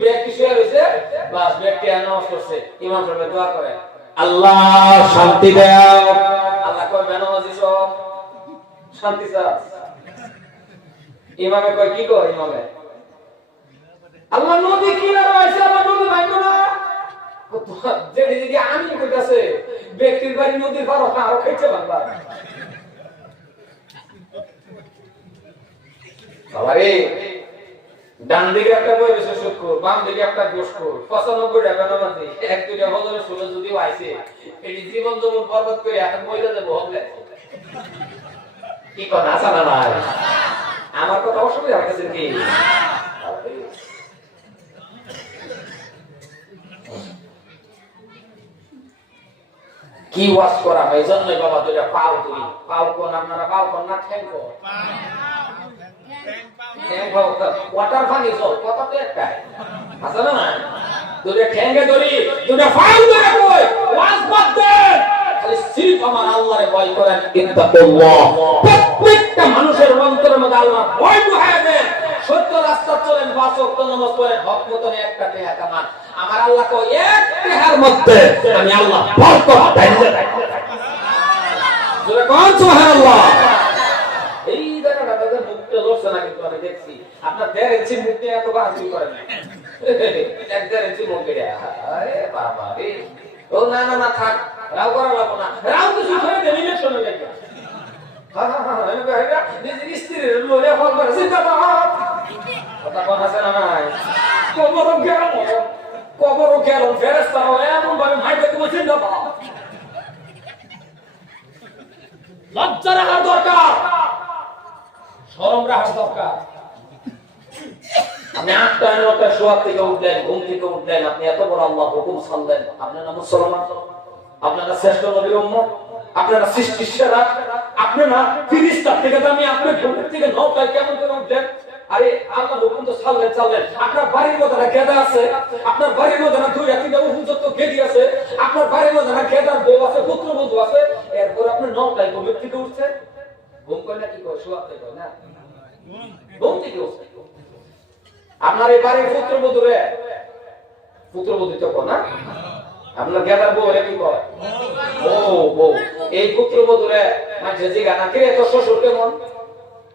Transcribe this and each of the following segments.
ব্যক্তি শুয়ে রয়েছে, বাস ব্যক্তি নামাজ পড়ছে, ইমাম সাহেব দোয়া করে, আল্লাহ শান্তি দাও। আল্লাহ কয় বেনামাজি সব শান্তি চাও। ইমামে কয় কি কয়? ইমামে আল্লাহ নদী কিনারে আছে, আল্লাহ নদী ভাঙবো না। যেটি যদি আমি কইতাছে ব্যক্তির বাড়ি নদীর পার আরো খাইছে বাবা। বাবারে ডান দিকে একটা বই রয়েছে শুক্র, বাম দিকে একটা গোসখোর, 95 টাকা নামাজি, এক দুইটা বছরের ষোলো যদিও আইছে, এটি জীবন জমন বরবাদ করে এখন মহিলা দেবো হবে। কি কথা আছে না ভাই? আমার কথা অসুবিধা হইতেছে কি? কি ওয়াজ করা এই জন্যই বাবা দুইটা পাও তুলি, পাও কোন আপনারা পাও কোন না ঠ্যাং কোন? ওয়াটার পানি জল কথা তো একটাই আছে না? দুইটা ঠ্যাঙ্গে ধরি, দুইটা পাও ধরে কই ওয়াজ বাদ দেন, খালি সির্ফ আমার আল্লাহরে ভয় করেন। ইত্তাকুল্লাহ, প্রত্যেকটা মানুষের অন্তরের মধ্যে আল্লাহর ভয় ঢুকায় দেন। সত্য রাস্তা চলেন, 5 ওয়াক্ত নামাজ পড়েন, হক মতনে একটা টেহা কামান। আমার আল্লাহ কই এক টেহার মধ্যে আমি আল্লাহ বরকত দেন। জোরে কোন সুবহানাল্লাহ। এই জায়গাটা তাদের মুখে লড়ছে না, কিন্তু আমি দেখছি আপনার 1.5 ইঞ্চি মুখে এত বাড়াবাড়ি করেন না। 1.5 ইঞ্চি মুখে, আরে বাবা রে। ও না না না থাক, রাও করা লাগবো না, রাও কিছু ধরে দেন, ইলেকশন হয়ে যাবে। হ্যাঁ হ্যাঁ হ্যাঁ, আমি কইরা নিজের স্ত্রীর লোরে ফল করে জিন্দাবাদ। কথা কোন আছে না নাই? কবর গেল ফেরেশতা এমন ভাবে মাইকে তুমি জিন্দাবাদ। লজ্জা রাখার দরকার, শরম রাখার দরকার। আপনি 8টা 9টা শোয়া থেকে উঠলেন, ঘুম থেকে উঠলেন, আপনি এত বড় আল্লাহ হুকুম শুনলেন, আপনারা মুসলমান, আপনারা শ্রেষ্ঠ নবীর উম্মত, আপনারা সৃষ্টির সেরা, আপনারা ফিরিস্তা থেকে দামি, আপনি ঘুম থেকে 9টায় কেমন করে উঠলেন? আরে আল্লাহ হুকুম তো ছাড়লেন ছাড়লেন। আপনার বাড়ির মধ্যে না গেদা আছে, আপনার বাড়ির মধ্যে না 2-3টা উপযুক্ত গেদি আছে, আপনার বাড়ির মধ্যে না গেদার বউ আছে, পুত্রবধূ আছে, এরপর আপনি 9টায় ঘুম থেকে উঠছে। ঘুম করে না কি করে? শোয়াতে করে না, ঘুম থেকে উঠছে। আপনার এই বাড়ির পুত্রবধূরে, পুত্রবধূ তো না, আপনার গেদার বউ কি কয়? ও বউ। এই পুত্রবধূরে মাঝে জিগা না, কে তো শ্বশুর কেমন?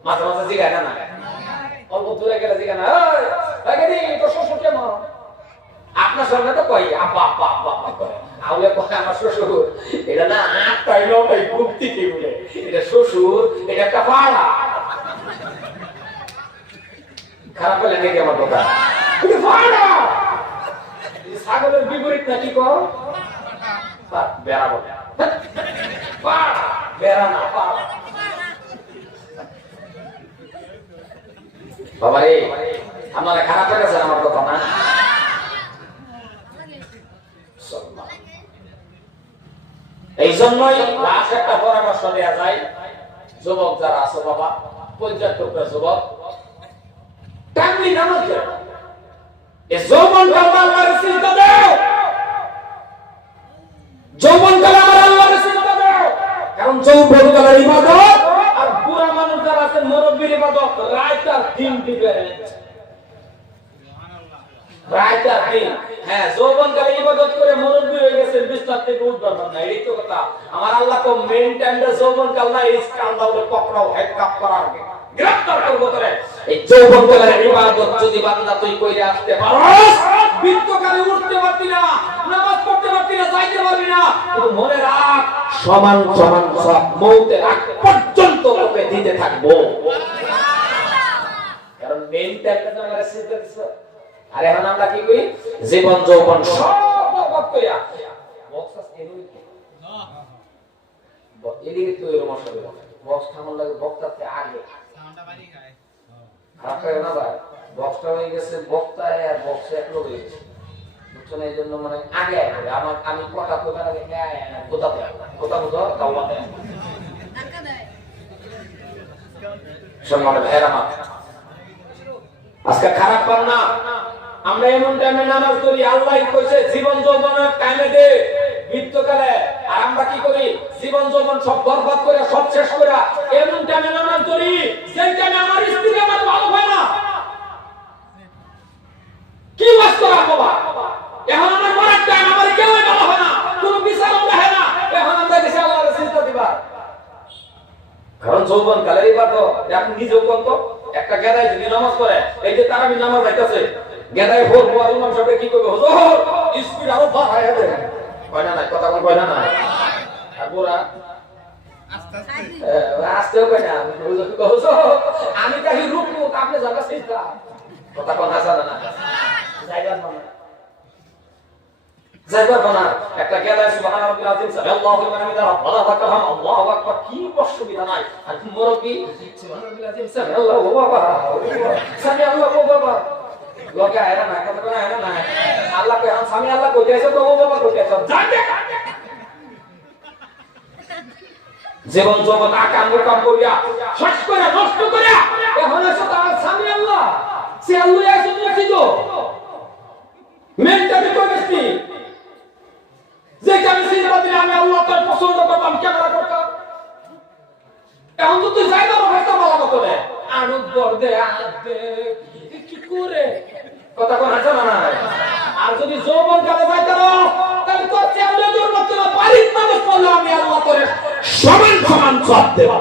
মাঝে মাঝে জিগা না, অল্প দূরে গেলে জিগা না, তোর শ্বশুর কেমন? আপনার সামনে তো কই আব্বা আব্বা আব্বা আব্বা করে, আউলে কয় আমার শ্বশুর। এটা না 8টায় 9টায় ঘুম থেকে বলে এটা শ্বশুর, এটা একটা পাড়া। খারাপ হলে নাকি আমার কথা? এটা পাড়া। ছাগলের বিপরীত নাকি কর বেড়া বলে, পাড়া বেড়া না পাড়া। বাবা রে, আপনারা খারাপ লেগেছেন আমার কথা না? এই জন্যই লাস্ট একটা পরামর্শ দেওয়া যায়, যুবক যারা আছো বাবা, পর্যাপ্ত যুবক, টাইমলি নামাজ পড়ো। এই যৌবনটা আল্লাহর চিন্তা দাও, যৌবনকালে আমার আল্লাহর চিন্তা দাও। কারণ যৌবনকালের ইবাদত আর বুড়া মানুষ যারা আছেন মুরব্বির ইবাদত রাত আর দিন ডিফারেন্ট। রাত আর দিন, হ্যাঁ যৌবনকালে ইবাদত করে মুরব্বি হয়ে গেছেন, বিছানা থেকে উঠবেন না, এই তো কথা। আমার আল্লাহ তো মেইন টাইমটা যৌবনকাল না, এই কালদাউলে পকড়াও হেড কাপ করার আগে গ্রেফতার করব তোরে। এই যৌবনকালের ইবাদত যদি বান্দা তুই কইরে আসতে পারোস, বৃদ্ধকালে উঠতে পারবি না, নামাজ পড়তে পারবি না, যাইতে পারবি না, কিন্তু মনে রাখ সমান সমান সব মওতের আগ পর্যন্ত তোকে দিতে থাকবো। কারণ মেইন টাইমটা তো আমরা সিদ্ধ দিছো। আর এখন আমরা কি করি? জীবন যৌবন সব বরবাদ কইরা বক্সাস এনুই না, এদিকে তো এর মশলা বক্স থামার লাগে, বক্তাতে আগে সাউন্ডটা বাড়ি গায়। খারাপ হয় না ভাই? বক্সটা হয়ে গেছে বক্তায় আর বক্সে এক লোক হয়ে গেছে, বুঝছেন? এই জন্য মানে আগে আগে আমার আমি কথা কইবার আগে কোথাতে কোথা বুঝো তাওবাতে ধাক্কা দেয়। সম্মানিত ভাইরা মা, আজকে খারাপ পান না, আমরা এমন টাইমে নামাজ পড়ি, আল্লাহ কইছে জীবন যৌবনের টাইমে দে মৃত্যুকালে, আর আমরা কি করি? জীবন যৌবন সব বরবাদ করে সব শেষ করে এমন টাইমে নামাজ পড়ি সেই টাইমে আমার স্ত্রী আমার ভালো হয় না। কি যৌবন কালের ইবাদত আপনি নিজেও কোন তো একটা গেদায় যদি নামাজ পড়ে এই যে তারাবি নামাজ যাইতাছে গেদায় ভোর ভোর ইমাম সাহেব কি করবে হুজুর স্পিড আরো বাড়ায় দেন কয় না কথা বল কয় না আর পুরা আস্তে কয় না আমি কাহি রুকু আপনি জায়গা সিজদা কথা কোন আসা না জায়গা বানা একটা গেদায় সুবহানাল্লাহিল আযীম আল্লাহু আকবার আমি দাঁড়া বলা থাকলাম আল্লাহু আকবার কি অসুবিধা নাই আর মুরব্বি সুবহানাল্লাহিল আযীম আল্লাহু আকবার সামি আল্লাহু আকবার লোকে আয়রা না কথা কোন আয়রা না আল্লাহ কে हम সামি আল্লাহ কইতে আছে তো ও বাবা কইতে আছে জানে জীবন জগৎ আকাম মুকাম করিয়া শেষ করে নষ্ট করিয়া এখন এসে তার সামি আল্লাহ সে আল্লাহ এসে দেখি তো মেন্টালি কইছি যে আমি সিনেমা দিলে আমি আল্লাহ তার পছন্দ করতাম ক্যামেরা করতাম এখন তো তুই যাই না ভাষা বলা মতো রে আনুদ বর্দে আদে কি করে কথা কোন আছে না আর যদি যৌবন কালে যাইতে রো তাহলে তো চাইলে দূর মত না পারিত মানুষ বললো আমি আল্লাহ করে সমান সমান সব দেব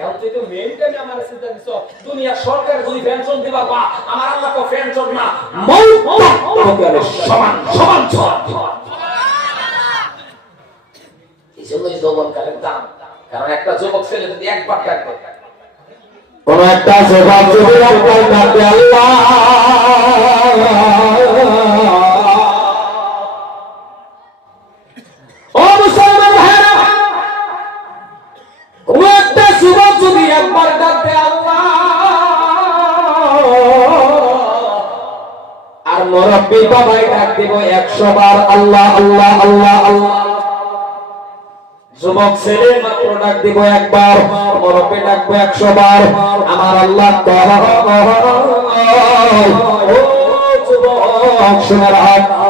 এখন তুই তো মেইনটাই আমার সিদ্ধা দিছ দুনিয়া সরকার যদি পেনশন দিবা বা আমার আল্লাহ তো পেনশন না মৌত তোকে সমান সমান সব এই জন্যই যৌবন কালের দাম কারণ একটা যুবক ছেলে যদি একবার ডাকবে কোন একটা যুবক যদি একবার ডাকে আল্লাহ ও মুসলমান ভাইরা কোন একটা যুবক যদি একবার ডাকে আল্লাহ আর মুরব্বি বাবাই ডাক দিব 100 বার আল্লাহ আল্লাহ আল্লাহ আল্লাহ যুবক ছেলে মাত্র ডাক দিব একবার মুরব্বি ডাকবো 100 বার আমার আল্লাহ ও যুবক শোনার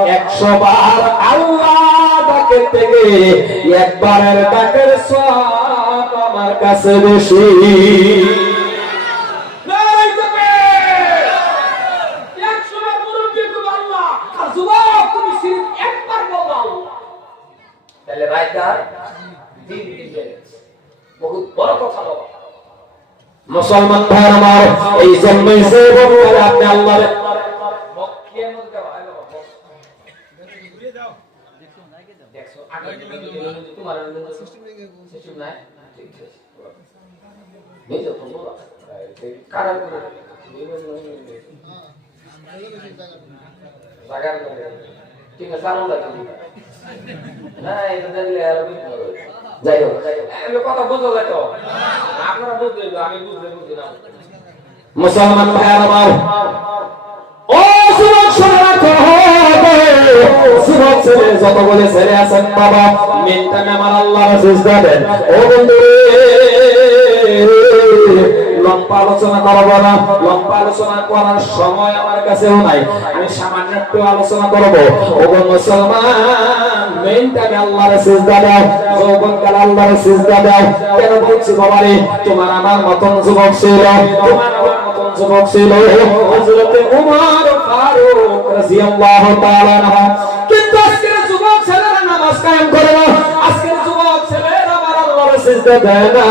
100 বার আল্লাহ ডাকের থেকে একবারের ডাকের সওয়াব আমার কাছে বেশি নাই যাবে 100 বার মুরব্বি কো আল্লাহ আর যুবক তুমি সির্ফ একবার বলো আল্লাহ তাহলে রাইটার বহুত বড় কথা বলা মুসলমান ভাই আমার এই জন্যই সে বলে আপনি আল্লাহর মক্কিয়ার মধ্যে ভাই বাবা ঘুরে যাও দেখছো আগে তোমার সিস্টেম নাই ঠিক আছে নেই তো তোমরা কারণ জায়গা ঠিক আছে সামনে লাগি না এটা দেখলে আর যাই হোক আমি কথা বুঝতে যাইতো আপনারা বুঝবেন আমি বুঝতে না মুসলমান ভাই আমার ও যুবক শুনে রাখো যুবক ছেলে যত বলে ছেলে আছেন বাবা মিনটানে আমার আল্লাহর সিজদা দেন ও বন্ধু লম্বা আলোচনা করবো না লম্বা আলোচনা করার সময় আমার কাছেও নাই আমি সামান্য একটু আলোচনা করবো ও মুসলমান মেইনটাকে আল্লাহর সিজদা দাও যৌবনকাল আল্লাহর সিজদা দাও কেন বলছি বাবারে তোমার আমার মতন যুবক ছিল তোমার আমার মতন যুবক ছিল হযরত ওমর ফারুক রাদিয়াল্লাহু তাআলা আনহু কিন্তু আজকের যুবক ছেলেরা নামাজ কায়েম করে না আজকের যুবক ছেলেরা আমার আল্লাহর সিজদা দেয় না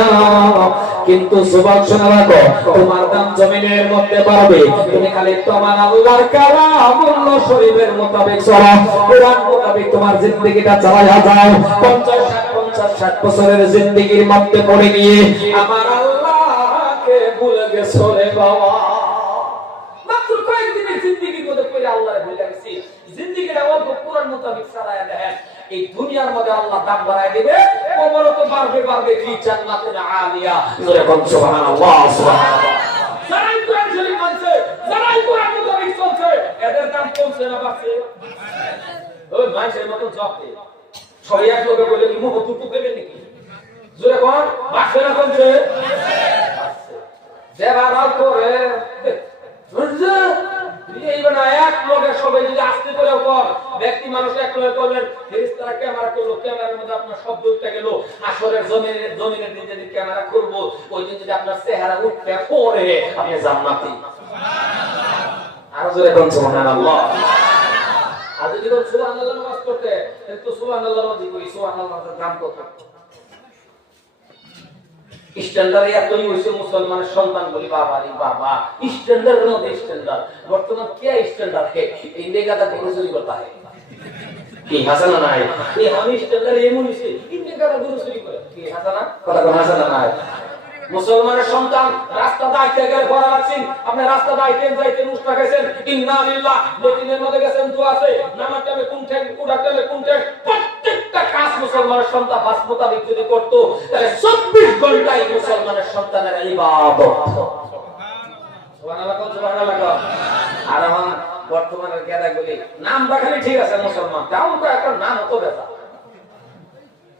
কিন্তু যুবক শোনা রাখো তোমার দাম জমিনের মধ্যে পাবে তুমি খালি তোমার আল্লাহর কালামুল্লাহ শরীফের মোতাবেক চলো কোরআন মোতাবেক তোমার জিন্দেগিটা চালায়া যাও 50 বছরের জিন্দেগির মধ্যে পড়ে গিয়ে আমার আল্লাহকে ভুলে গেছো রে বাবা মাত্র কয়েকদিনের জিন্দেগির মধ্যে পড়ে আল্লাহকে ভুলে গেছি জিন্দেগিটা অল্প কোরআন মোতাবেক চালায়া দেখেন এই দুনিয়ার মধ্যে আল্লাহ দাম বাড়ায় দিবে কবর তো বাড়বে ফি জান্নাতিল আলিয়া জোরে কোন সুবহানাল্লাহ সুবহানাল্লাহ যারাই কোরআন শরীফ মানছে যারাই কোরআন মোতাবেক চলছে এদের দাম কমছে না বাড়ছে ওই মানুষের মত জপে সবাই এক লোকে বলে কি মুখ টুকু দেবে নাকি জোরে কোন বাড়ছে না কমছে দেবারাও করে বুঝছো এইবার এক লোকের সবাই যদি আস্তে করে কর ব্যক্তি মানুষ এক লোকে করলেন ফেরেশতারা ক্যামেরা করলো ক্যামেরার মধ্যে আপনার শব্দ উঠতে গেল আসরের জমিনের দিন যদি ক্যামেরা করব ওই দিন যদি আপনার চেহারা উঠতে পড়ে আপনি জান্নাতি সুবহানাল্লাহ আর জোরে কোন সুবহানাল্লাহ আর যদি কোন সুবহানাল্লাহ নামাজ পড়তে তো সুবহানাল্লাহ নামাজ করি সুবহানাল্লাহর দাম কত স্ট্যান্ডার্ড এতই হয়েছে মুসলমানের সন্তান বলি বাবা রে বাবা স্ট্যান্ডার্ড মধ্যে স্ট্যান্ডার্ড বর্তমান কে স্ট্যান্ডার্ড হে এই জায়গাটা গরু চুরি করতে হয় কি হাসানা নাই এই আমি স্ট্যান্ডার্ড এমন হইছে এই জায়গাটা গরু চুরি করে কি হাসানা কথা কোন হাসানা নাই মুসলমানের সন্তান রাস্তা দাইতে গেলে পড়া রাখছেন আপনি রাস্তা দাইতেন যাইতেন উস্তা গেছেন ইন্না লিল্লাহ লেকিনের মধ্যে গেছেন দোয়া আছে নামাজ টাইমে কোন ঠেক উড়া টাইমে কোন ঠেক প্রত্যেকটা কাজ মুসলমানের সন্তান বাস মোতাবেক যদি করত তাহলে 24 ঘন্টায় মুসলমানের সন্তানের ইবাদত সুবহানাল্লাহ সুবহানাল্লাহ আর এখন বর্তমানের গেদাগুলি নাম রাখালে ঠিক আছে মুসলমান তাও তো একটা নাম হতো বেটা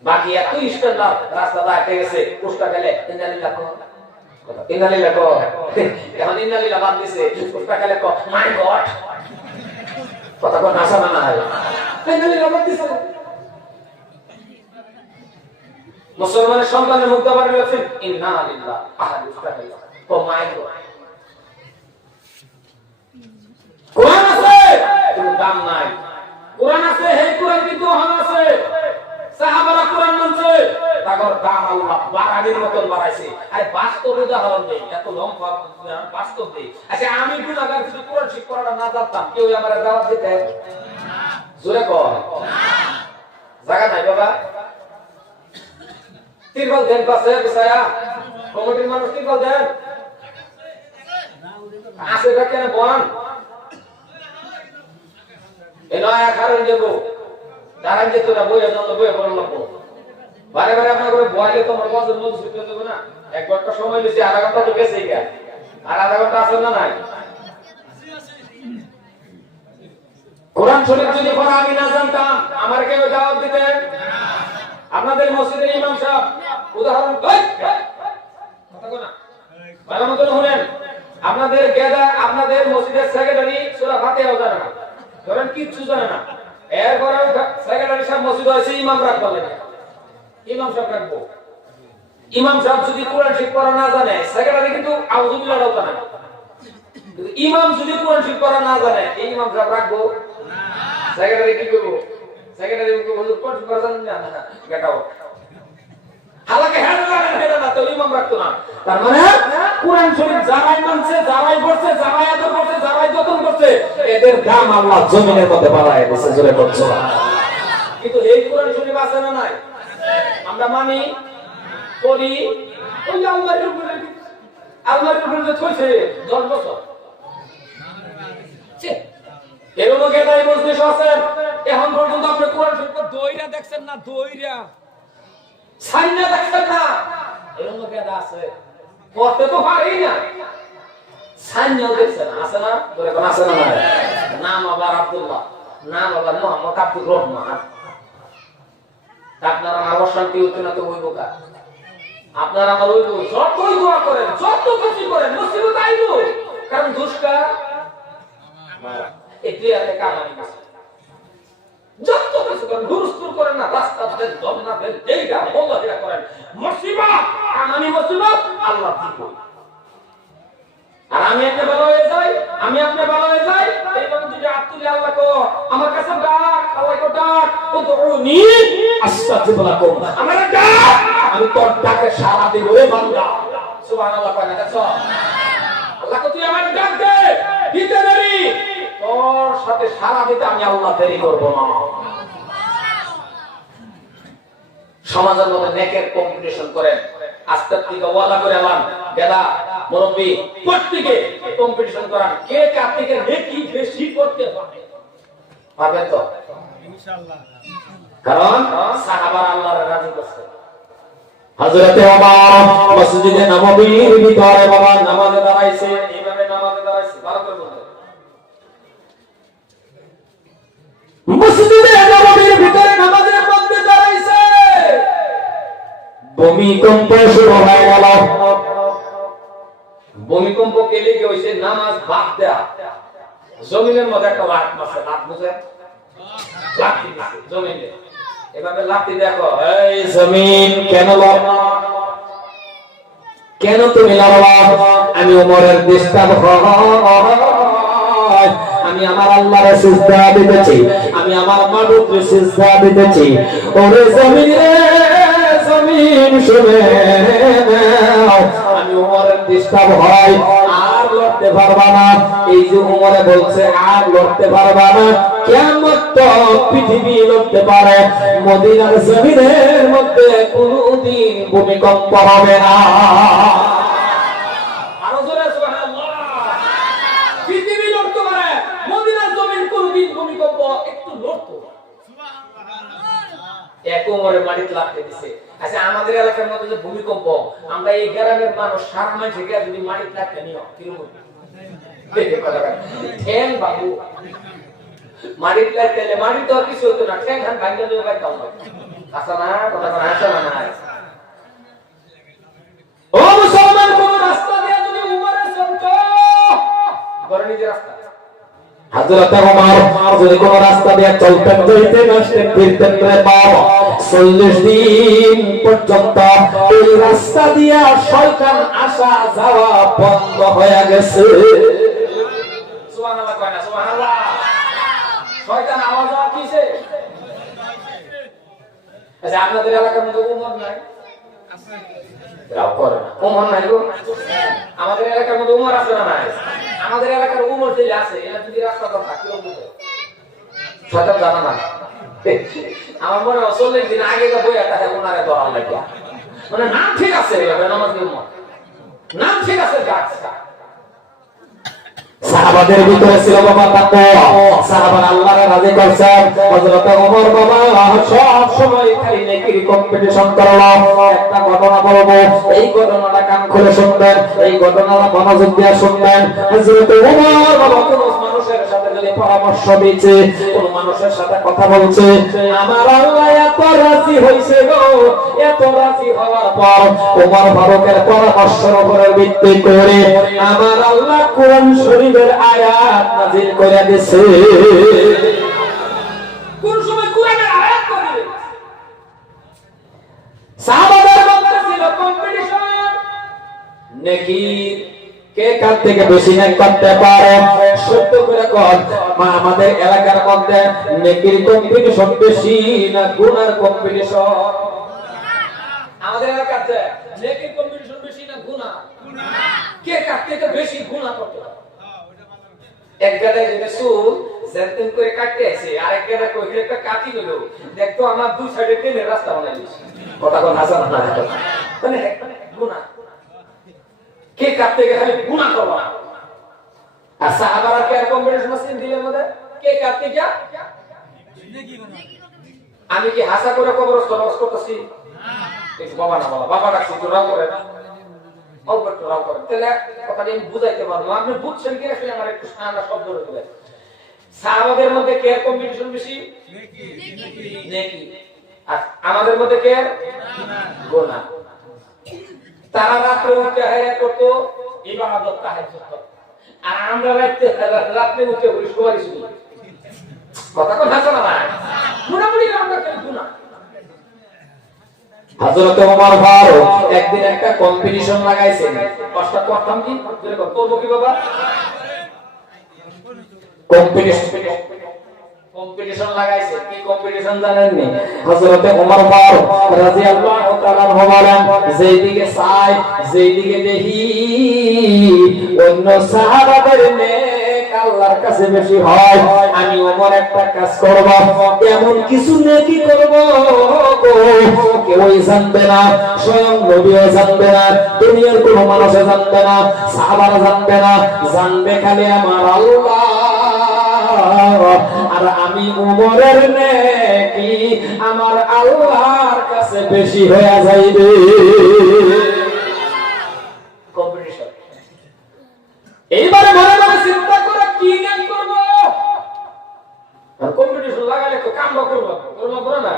বাকি এত স্ট্যান্ডার্ড রাস্তা দাইতে গেছে উস্তা গেলে ইন্নালিল্লাহ কথা ইন্নালিল্লাহ এখন ইন্নালিল্লাহ বাদ দিছে উস্তা গেলে মাই গড কথা কোন হাসানা নাই ইন্নালিল্লাহ বাদ দিছে মুসলমানের সন্তানের মুখ দাবার রয়েছেন ইন্না লিল্লাহ আহাদ ইস্তাগফির ও মাই গড কোরআন আছে কিন্তু দাম নাই কোরআন আছে হে কোরআন কিন্তু হান আছে সাহাবারা কোরআন মানছে তাগর দাম আল্লাহ বাড়ানোর মতন বাড়াইছে আর বাস্তব উদাহরণ দেই এত লম্বা বাস্তব দেই আচ্ছা আমি গুনাহগার যদি কোরআন শিক্ষাটা না জানতাম কেউ আমারে দাওয়াত দিতে জোরে কর জায়গা নাই বাবা তিরবল দেন পাশে বসায়া কমিটির মানুষ তিরবল দেন আছে কেন বল এনয়া কারণ দেব দাঁড়ান যে তোরা বইয়ে জন্য বইয়ে পড়ার লাগবো বারে বারে আপনার করে বইলে তো মরবাজ মন ছুটে দেব না এক ঘন্টা সময় নিছি আধা ঘন্টা তো গেছেই গা আর আধা ঘন্টা আছে না নাই কোরআন শরীফ যদি পড়া আমি না জানতাম আমার কেউ জবাব দিতেন আপনাদের মসজিদের ইমাম সাহেব উদাহরণ কথা কো না ভালো মতো শুনেন আপনাদের গেদা আপনাদের মসজিদের সেক্রেটারি সূরা ফাতিহা জানে না ধরেন কিচ্ছু জানে না এরপরে সেক্রেটারি সাহেব মসজিদ হয়েছে ইমাম রাখবো লাগে ইমাম সাহেব রাখবো ইমাম সাহেব যদি কোরআন শরীফ পড়া না জানে সেক্রেটারি কিন্তু আউযু বিল্লাহও জানে না ইমাম যদি কোরআন শরীফ পড়া না জানে এই ইমাম সাহেব রাখবো না সেক্রেটারি কি করব সেক্রেটারি কে হুজুর কোরআন শরীফ পড়া জানে না গেটাও হালাকে হেড জানে না তো ইমাম রাখতো না তার মানে কোরআন শরীফ যারাই মানছে যারাই পড়ছে যারাই আদর করছে যারাই যতন করছে এদের দাম আল্লাহ জমিনের মধ্যে বাড়ায় দিয়েছে জোরে বলছো সুবহানাল্লাহ কিন্তু এই কোরআন শরীফ আছে না নাই আমরা মানি পড়ি ওই আল্লাহর উপরে যে থইছে 10 বছর এরকম গেদাই মজলিস আছেন এখন পর্যন্ত আপনি কোরআন শরীফ দইরা দেখছেন না দইরা সাইনা দেখছেন না এরকম গেদা আছে পড়তে তো পারি না সাইনাও দেখছেন আছে না বলে কোন আছে না নাম আবার আব্দুল্লাহ নাম আবার মোহাম্মদ আব্দুর রহমান আপনারা আমার শান্তি হইতো না তো হইব কা আপনারা আমার হইব যতই দোয়া করেন যত কিছু করেন মুসিবত আইব কারণ দুষ্কার এতে কামাই না যত কিছু করেন গুরুস্তুর করেন না রাস্তাতে দমনা দেন এইটা বন্ধ এটা করেন মুসিবত কামানি মুসিবত আল্লাহ দিব আর আমি একটা ভালো হয়ে যাই আমি আপনি ভালো হয়ে যাই এইভাবে যদি আত্মলি আল্লাহ কো আমার কাছে ডাক আল্লাহ কো ডাক উদউনি আস্তাগফির লাকুম আমার ডাক আমি তোর ডাকে সাড়া দেব রে বান্দা সুবহানাল্লাহ কয় না দেখছো আল্লাহ কো তুই আমার ডাক দে দিতে দেরি তোর সাথে সাড়া দিতে আমি আল্লাহ দেরি করব না সমাজের মধ্যে নেকের কম্পিটিশন করেন আস্তে থেকে ওয়াদা করে আলাম গেদা মুরব্বি প্রত্যেককে কম্পিটিশন করান কে কার থেকে নেকি বেশি করতে পারবে তো ইনশাআল্লাহ কারণ সাহাবা আল্লাহর রাজি করছে হযরতে ওমর মসজিদে নববীর ভিতরে বাবা নামাজে দাঁড়াইছে এইভাবে নামাজে দাঁড়াইছে ভালো করে বলুন মসজিদে নববীর ভিতরে নামাজের মধ্যে দাঁড়াইছে ভূমিকম্প শুরু হয়ে গেল ভূমিকম্প কেলে কি হইছে নামাজ বাদ দেয়া জমিনের মধ্যে একটা লাট মারছে লাট বুঝে লাঠি দিছে জমিনে এভাবে লাঠি দেখো এই জমিন কেন লড়না কেন তুমি লড়বা আমি ওমরের ডিস্টার্ব হয় আমি আমার আল্লাহর সিজদা দিতেছি আমি আমার মাবুদের সিজদা দিতেছি ওরে জমিন রে জমিন মুমিন শুনে নাও, আমি উমরের ডিস্টার্ব হয় আর লড়তে পারবা না। এই যে উমরে বলছে আর লড়তে পারবা না, কিয়ামত তো পৃথিবী লড়তে পারে, মদিনার জমিনের মধ্যে কোনদিন ভূমিকম্প হবে না। আরো জোরে সুবহানাল্লাহ। পৃথিবী লড়তে পারে, মদিনার জমিন কোনদিন ভূমিকম্প একটু লড়তো। এক উমরের মাটিতে লাগতে দিছে। আচ্ছা, আমাদের এলাকার মধ্যে যে ভূমিকম্প, আমরা এই গ্রামের মানুষ সারা মাস থেকে যদি মাটিতে লাগতে নিও কিরকম ঠ্যাং বাবু মাটিতে লাগতে, মাটি তো আর কিছু হতো না, ঠ্যাং খান ভাঙলে নিয়ে ভাই কাম আসা না, কথা বলা আসা না। ও মুসলমান, কোন রাস্তা দিয়ে যদি উমরে চলতো, বড় নিজের রাস্তা, হযরত ওমর যদি কোন রাস্তা দিয়ে চলতেন, যাইতেন আসতেন ফিরতেন রে বাবা, 40 দিন পর্যন্ত এই রাস্তা দিয়ে শয়তান আসা যাওয়া বন্ধ হয়ে গেছে। সুবহানাল্লাহ কয় না, সুবহানাল্লাহ। শয়তান আওয়াজ কিসে? আচ্ছা, আপনাদের এলাকার মধ্যে উমর নাই? আছে। রাও করে না, উমর নাই গো। আমাদের এলাকার মধ্যে উমর আছে না নাই? আমাদের এলাকার উমর যে আছে, এরা যদি রাস্তা তো থাকে শয়তান জানা না। আমার মনে হয় 40 দিন আগে বইয়া তাকে উনারে ধরা লাগে, মানে নাম ঠিক আছে, নামাজ উমর নাম ঠিক আছে, গাছটা সাহাবাদের ভিতরে ছিল বাবা তাকওয়া, সাহাবারা আল্লাহর রাজি করছেন। হযরত ওমর বাবা সব সময় খালি নেকির কম্পিটিশন করলো। একটা ঘটনা বলবো, এই ঘটনাটা কান খুলে শুনবেন, এই ঘটনাটা মনোযোগ দিয়ে শুনবেন। হযরত ওমর বাবা কোন মানুষের সাথে যদি পরামর্শ দিচ্ছে, কোন মানুষের সাথে কথা বলছে, আমার আল্লাহ এত রাজি হইছে গো, এত রাজি হওয়ার পর ওমর ফারুকের পরামর্শের উপরে ভিত্তি করে আমার আল্লাহ কোরআন শরীফের আয়াত নাযিল করে দিয়েছে। কোন সময় কোরআনের আয়াত করে দিয়েছে? সাহাবাদের মধ্যে ছিল কম্পিটিশন, নেকি কে কার থেকে বেশি নেক করতে পারে। সত্য করে কর, আমাদের এলাকার মধ্যে নেকির কম্পিটিশন বেশি না গুনার কম্পিটিশন? আমাদের এলাকাতে নেকির কম্পিটিশন বেশি না গুনাহ? কে কার থেকে বেশি গুনাহ করতে পারে? এক গাদায় যে চুল জেনতেন করে কাটতে আছে, আরেক গাদায় কই একটা কাটি হলো, দেখতো আমার দুই সাইডে টেনে রাস্তা বানাই দিয়েছে। কথা কোন হাসান না, মানে গুনাহ, কে কার থেকে খালি গুনাহ করবে না। আর সাহাবারা কে কম্পিটিশন আছে দিলের মধ্যে, কে কার থেকে নেকি গুনাহ। আমি কি হাসা করে কবরস্থ রস করতেছি? কিছু বাবা না, বাবা বাবা রাখছি তো রাও করে না, অল্প একটু রাও করে, তাহলে কথাটা আমি বুঝাইতে পারবো। আপনি বুঝছেন কি আসলে? আমার একটু সাদা শব্দ রয়েছে। সাহাবাদের মধ্যে কে কম্পিটিশন বেশি? নেকি। আর আমাদের মধ্যে কে? গুনাহ। তারা রাত্রে উঠে হায়া করতো ইবাদত তাহাজ্জুদ, আর আমরা রাত্রে উঠে ঘুরি সুপারি শুনি। কথা কথা শোনা না, মোটামুটি আমরা কেন গুনাহ। হযরত ওমর ফারুক একদিন একটা কম্পিটিশন লাগাইছেন। কষ্ট করতাম কি করবো কি বাবা? কম্পিটিশন লাগাইছে। কি কম্পিটিশন জানেন নি? হযরত ওমর ফারুক রাদিয়াল্লাহু তাআলা বলেন, যেদিকে চাই, যেদিকে দেখি অন্য সাহাবাদের নেক আল্লাহর কাছে বেশি হয়, আমি ওমর একটা কাজ করব, এমন কিছু নেকি করব কেউই জানবে না, স্বয়ং নবীও জানবে না, দুনিয়ার কোনো মানুষও জানবে না, সাহাবারা জানবে না, জানবে খালি আমার আল্লাহ। আর আমি ওমরের নেকি আমার আল্লাহর কাছে বেশি হয়ে যাইবে। কম্পিটিশন। এইবারে মনে মনে চিন্তা করে কি গান করব। কম্পিটিশন লাগালে তো কাম করবো, করবো না।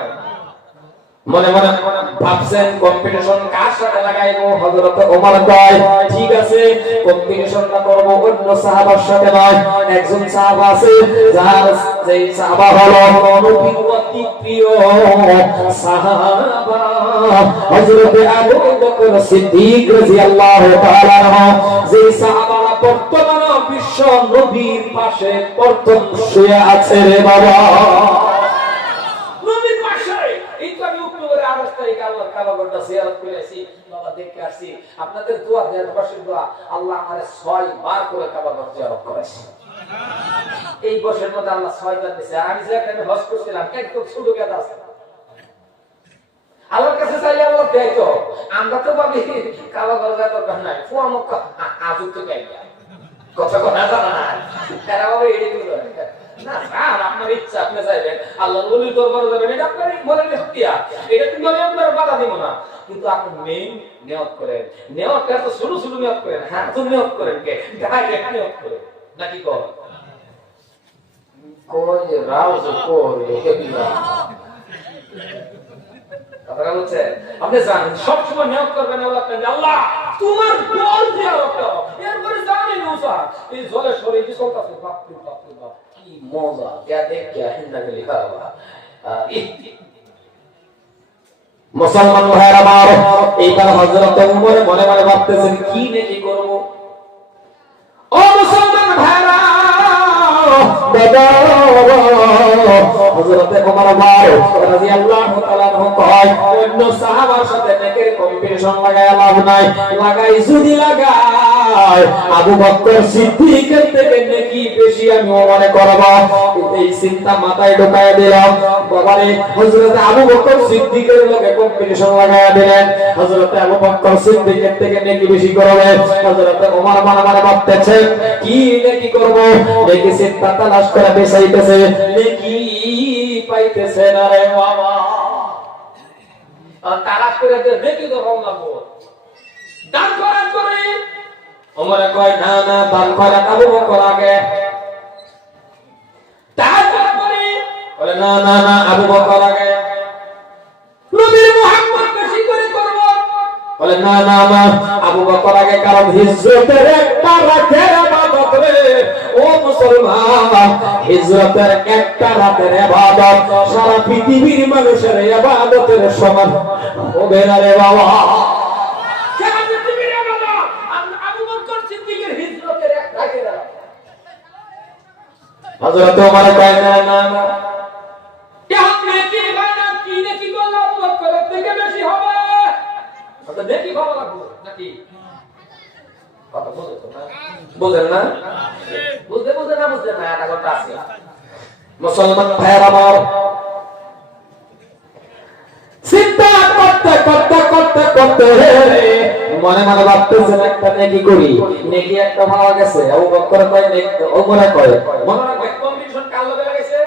মনে মনে ভাবছেন কম্পিটিশন কার সাথে লাগাইবো? হযরত ওমর কয়, ঠিক আছে কম্পিটিশনটা করব অন্য সাহাবার সাথে নয়। একজন সাহাবা আছে যার যেই সাহাবা হলো নবীর অতি প্রিয় সাহাবা হযরত আবু বকর সিদ্দিক রাদিয়াল্লাহু তাআলা আনহু, যেই সাহাবারা বর্তমানে বিশ্ব নবীর পাশে প্রথম শুয়ে আছে রে বাবা। জিয়ারত করে আসি, বাবা দেখে আসি, আপনাদের দোয়া দেশবাসীর দোয়া, আল্লাহ আমারে 6 বার করে কাবা ঘর জিয়ারত করেছে। এই বছরের মধ্যে আল্লাহ 6 বার দিয়েছে। আর আমি যে একটা হজ করছিলাম, একদম ছোট গেদা আছে, আল্লাহর কাছে চাইলে আল্লাহ দেয়। তো আমরা তো ভাবি কাবা ঘর যাওয়ার দরকার নাই, ফুয়া মক্কা আজব তো গাই কথা কথা জানা না, এরা ভাবে এড়িয়ে দিল না। স্যার আপনার ইচ্ছা, আপনি চাইবেন আল্লাহর ওলির দরবারে যাবেন, এটা আপনার বলেন হত্যা, এটা কিন্তু আমি আপনার বাধা দিব না, কিন্তু আপনি মেইন নিয়ত করেন। নিয়তটা তো শুরু শুরু নিয়ত করেন, হ্যাঁ তো নিয়ত করেন কে ডাইরেক্ট নিয়ত করেন নাকি কর কই রাউজ করে কথা বলছে। আপনি জানেন সব সময় নিয়ত করবেন আল্লাহ তোমার বল জিয়ারত করো, এরপরে জানেন মুসা এই জলে সরে কি চলতেছে, বাপ রে বাপ রে বাপ কি মজা, क्या देख क्या हिंदा के लिखा हुआ। মুসলমান ভাইরা আমার, এইবার হযরত ওমর মনে মনে ভাবতেছেন কি নেকি করব। ও মুসলমান ভাইরা, দাদা হযরত ওমর রাদিয়াল্লাহু তাআলা কয় অন্য সাহাবার সাথে নেকের কম্পিটিশন লাগায় লাভ নাই, লাগাই যদি লাগায় আবু বকর সিদ্দিকের থেকে নেকি বেশি আমি মনে করব। এই চিন্তা মাথায় ঢোকায় দিলাম। বাবারে হযরত আবু বকর সিদ্দিকের লগে কম্পিটিশন লাগায় দিলেন, হযরত আবু বকর সিদ্দিকের থেকে নেকি বেশি করবে। হযরত ওমর মনে মনে ভাবতেছেন কি নেকি করব, নেকি চিন্তা তালাশ করে বেচাইতেছে, নেকি পাইতেছে না রে বাবা। আর তালাশ করে নেকি তো রং লাগবো, দান করেন করে ওমরে কয় না না, দান করা আবু বকর আগে। দান করে বলে না না না, আবু বকর আগে। নবী মুহাম্মদ বেশি করে করব, বলে না না না, আবু বকর আগে, কারণ হিজরতের একটা রাতের ইবাদত রে ও মুসলমান, হিজরতের একটা রাতের ইবাদত সারা পৃথিবীর মানুষের ইবাদতের সমান হবে না রে বাবা। সারা পৃথিবীর ইবাদত আবু বকর সিদ্দিকের হিজরতের এক রাতের ইবাদত। হযরত ওমর কয় না না না, কেমন নেকি বানা কি নেকি করলে আবু বকরের থেকে বেশি হবে, তো নেকি ভালো লাগবে নাকি কথা বুঝে তো না, বুঝেন না? বুঝতে বুঝে না বুঝতে না এটা কথা আছে। মুসলমান ভাইরা আমার, চিন্তা করতে করতে করতে করতে মনে মনে ভাবতেছেন একটা নেকি করি, নেকি একটা পাওয়া গেছে। আবু বকর কয় নেকি, ওমরে কয় মনে রাখবেন কম্পিটিশন কার লগে লাগাইছে,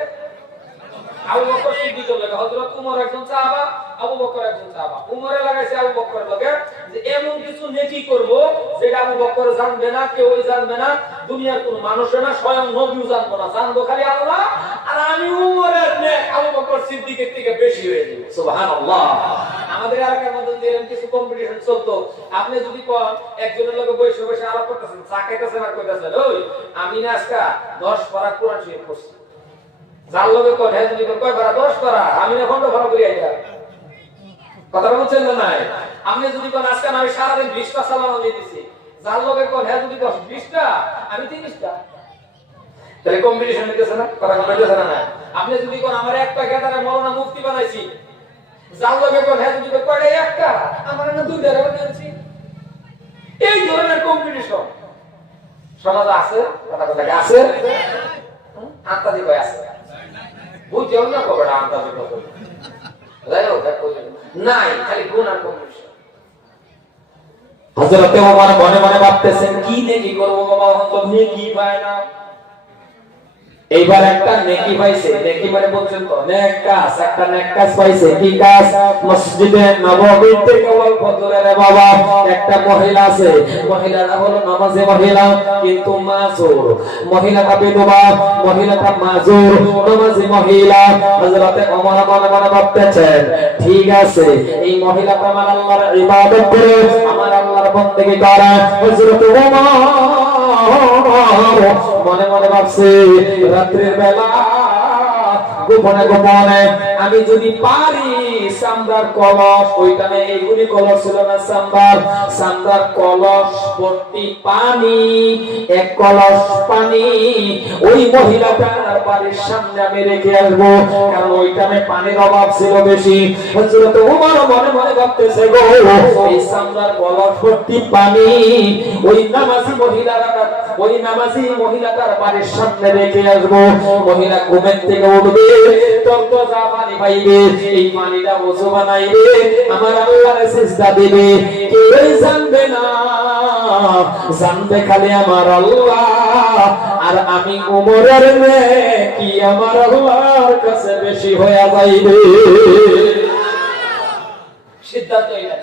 আবু বকর সিদ্দিকের লগে। হযরত ওমর একজন সাহাবা, আবু বকর একজন সাহাবা। ওমরে লাগাইছে আবু বকরের লগে যে এমন কিছু নেকি করব যেটা আবু বকর জানবে না, কেউ জানবে না, দুনিয়ার কোনো মানুষ না, স্বয়ং নবীও জানবে না, জানবো খালি আল্লাহ। আর আমি ওমরের নেক আবু বকর সিদ্দিকের থেকে বেশি হয়ে যাবে। সুবহানাল্লাহ। আমাদের এলাকার মধ্যে যেরকম কিছু কম্পিটিশন চলতো, আপনি যদি কোন একজনের লগে বসে বসে আলাপ করতেছেন, চা খাইতেছেন আর কইতাছেন ওই আমি না আজকে 10 পারা কোরআন শরীফ পড়ছি, যার লগে কোন হ্যাঁ যদি কয় পারা 10 পারা আমি না 15 পারা করি আইয়া, কথা বলছেন না নাই? আপনি যদি কোন আজকে আমি সারাদিন 20টা সালাম দিয়ে দিছি, যার লগে কোন হ্যাঁ যদি 20টা আমি 30টা, তাহলে কম্পিটিশন হইতেছে না, কথা বলতেছে না? আপনি যদি কোন আমার একটা গেদারে মাওলানা মুফতি বানাইছি, যার লগে কোন হ্যাঁ যদি কয়টা একটা আমার না দুইটা বানাইছি, এই ধরনের কম্পিটিশন সমাজে আছে, কথা কথা আছে, আন্তাজি কয় আছে, বুঝেও না কবে আন্তাজি কত নাই, খালি গুণ আর কম্পিটিশন। হযরত ওমর মনে মনে ভাবতেছেন কি নেকি করব বাবা, হয়তো নেকি পায় না। এইবার একটা নেকি পাইছে, নেকি মানে বলছেন তো নেক কাজ, একটা নেক কাজ পাইছে। কি কাজ? মসজিদে নববী থেকে ওই ফজরের বাবা একটা মহিলা আছে, মহিলাটা হলো নামাজে মহিলা কিন্তু মাজুর, মহিলাটা বিধবা, মহিলাটা মাজুর, নামাজি মহিলা। হযরত ওমর মনে মনে ভাবতেছেন ঠিক আছে, এই মহিলাটা আমার আল্লাহর ইবাদত করে, আমার আল্লাহর বন্দেগী করে। হযরত ওমর মনে মনে ভাবছে রাত্রির বেলা গোপনে গোপনে আমি যদি পারি চামড়ার কলস, ওইখানে এইগুলি কলস ছিল না, চামড়ার কলস ভর্তি পানি, এক কলস পানি ওই মহিলাটার বাড়ির সামনে আমি রেখে আসবো, কারণ ওইখানে পানির অভাব ছিল বেশি। হযরত ওমর মনে মনে ভাবতেছে গো, এই চামড়ার কলস ভর্তি পানি ওই নামাজি মহিলাটার বাড়ির সামনে রেখে আসবো। মহিলা ঘুমের থেকে উঠবে, তরতাজা পানি পাইবে, এই পানিটা ওযু বানাইবে, আমার আল্লাহর সিজদা দিবে, কেউ জানবে না, জানবে খালি আমার আল্লাহ। আর আমি ওমরের নেকি আমার আল্লাহর কাছে বেশি হয়ে যাইবে। সিদ্ধান্ত এটা।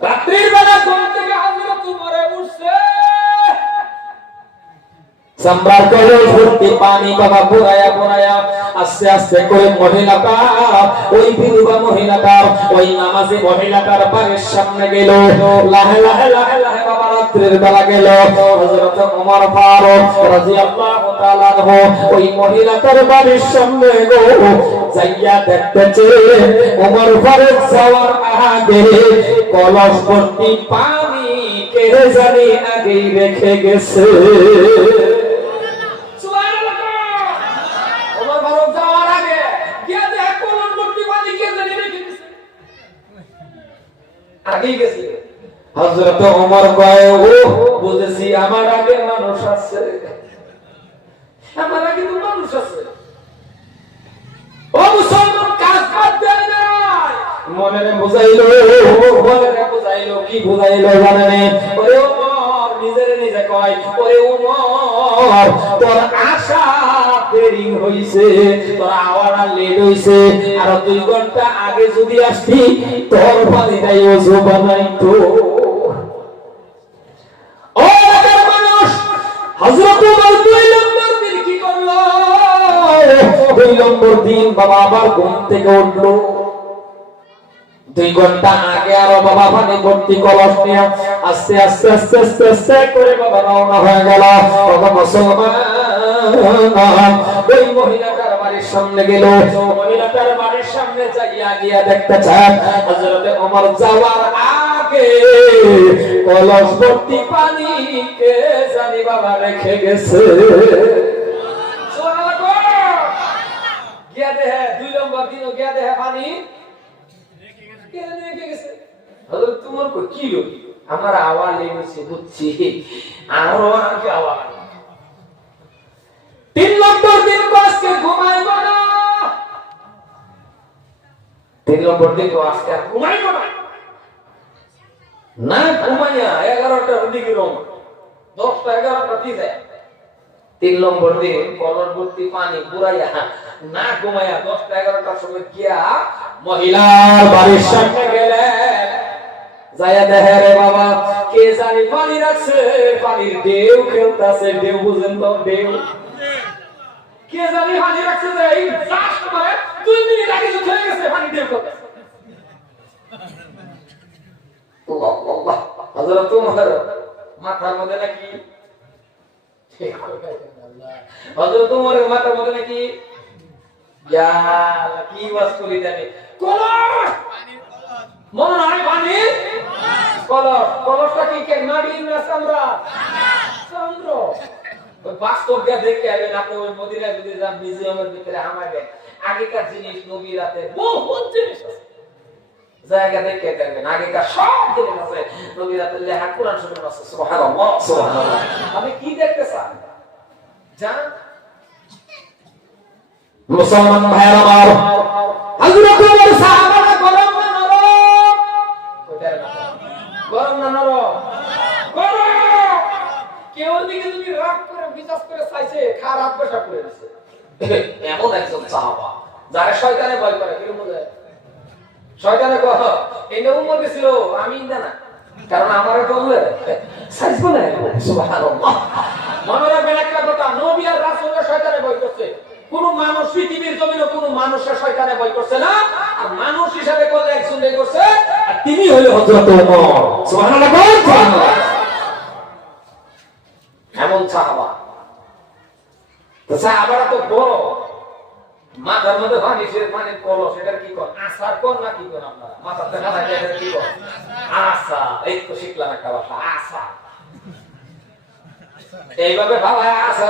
রাত্রির বেলা ঘুম থেকে হযরত ওমরে উঠছে, চামড়ার কলস ভর্তি পানি বাবা পুরায়া পুরায়া আস্তে আস্তে করে মহিলাটা, ওই বিধবা মহিলাটা ওই নামাজি মহিলাটার বাড়ির সামনে গেল। লাহে লাহে লাহে লাহে বাবা রাত্রির বেলা গেল। হযরত ওমর ফারুক রাদিয়াল্লাহু তাআলা আনহু ওই মহিলাটার বাড়ির সামনে গো যাইয়া দেখতেছে, ওমর ফারুক যাওয়ার আগে কলস ভর্তি পানি কে জানি আগেই রেখে গেছে। হযরত ওমর কয়, ও বুঝেছি, আমার আগে মানুষ আছে, আমার আগে তো মানুষ আছে। ও মুসলমান, কাজ বাদ দেয় না। মনে বুঝাইলো, কি বুঝাইলো জানেন? ওরে ওমর, নিজের নিজে কয়, ওরে ওমর, তোর আশা দেরি হইছে, তোর আওয়ারা লেট হইছে, আর 2 ঘন্টা আগে যদি আসতি তোর পানিটাই ওযু বানাইতো। ও এলাকার মানুষ, হযরত ওমর 2 নম্বর দিন কি করলো? 2 নম্বর দিন বাবা আবার ঘুম থেকে উঠলো। 2 ঘন্টা আগে আরো বাবা পানি ভর্তি কলস নিয়ে আস্তে আস্তে আস্তে আস্তে আস্তে করে বাবা রওনা হয়ে গেল। মুসলমান ওই মহিলাটার বাড়ির সামনে গেল। মহিলাটার বাড়ির সামনে যাইয়া গিয়া দেখতে চায় হযরত ওমর যাওয়ার আগে কলস ভর্তি পানি কে জানি বাবা রেখে গেছে। গিয়া দেহে 2 নম্বর দিন গিয়া দেহে পানি তোমার কি লোক, আমার আওয়াজ লেগেছে বুঝছি, আরো আগে আওয়াজ। 3 নম্বর দিন আজকে ঘুমাইব না, 3 নম্বর দিন আজকে ঘুমাইব না, না ঘুমাইয়া 11টার দিকে রোম 10টা 11টা দিকে 3 নম্বর দিন কলস ভর্তি পানি পুরাইয়া না ঘুমাইয়া 10টা 11টার সময় গিয়া মহিলার বাড়ির সামনে গেলেন। যায়া দেখে রে বাবা, কে জানি পানি রাখছে, পানির ঢেউ খেলতেছে, ঢেউ বুঝেন তো, ঢেউ কে জানি পানি রাখছে, যে এই জাস্ট মানে 2 মিনিট আগে যে খেলে গেছে পানি ঢেউ খেলতেছে। আল্লাহ, হযরত ওমর মাথার মধ্যে নাকি, হযরত ওমরের মাথার মধ্যে নাকি ইয়া কি ওয়াজ করি জানি, কলস মনে হয় পানি কলস, কলসটা কি কে নাড়ি না চামড়া? চামড়া। ওই বাস্তব কে দেখে আবেন আপনি, ওই মদিনা যদি যান মিউজিয়ামের ভিতরে আমাদের আগেকার জিনিস, নবী রাতে বহুত জিনিস আছে, জায়গা দেখে দেখবেন আগেকার সব জিনিস আছে, নবী রাতে লেখা কোরআন শরীফ আছে। সুবহানাল্লাহ, সুবহানাল্লাহ। আপনি কি দেখতে চান জান? মুসলমান ভাইরা আমার, হযরত ওমর সাহাবারা গরম না নরম? গরম না নরম? গরম। কেউ দিকে তুমি রাগ করে বিচার করে চাইছে, খারাপ পেশা করে দিছে। এমন একজন সাহাবা যারা শয়তানে ভয় করে, কি বলে? শয়তানে কহ এটা উমর গেছিল, আমি না, কারণ আমারে বললে সাইজ বলে। সুবহানাল্লাহ। মনে রাখবেন একটা কথা, নবী আর রাসূলরা শয়তানে ভয় করছে। কোন মানুষ পৃথিবীর জমিনে কোন মানুষের শয়তানে ভয় করছে না, আর মানুষ হিসাবে করলে একজন করছে, আর তিনি হলো হযরত ওমর। সুবহানাল্লাহ, সুবহানাল্লাহ। এমন সাহাবা তো সাহাবারা তো বড় মাথার মধ্যে পানি সে পানির কলস সেটা কি কর আশা কর না কি কর আপনারা মাথাতে মাথা এটা কি কর আশা এই তো শিখলাম একটা ভাষা আশা এইভাবে ভাবা আশা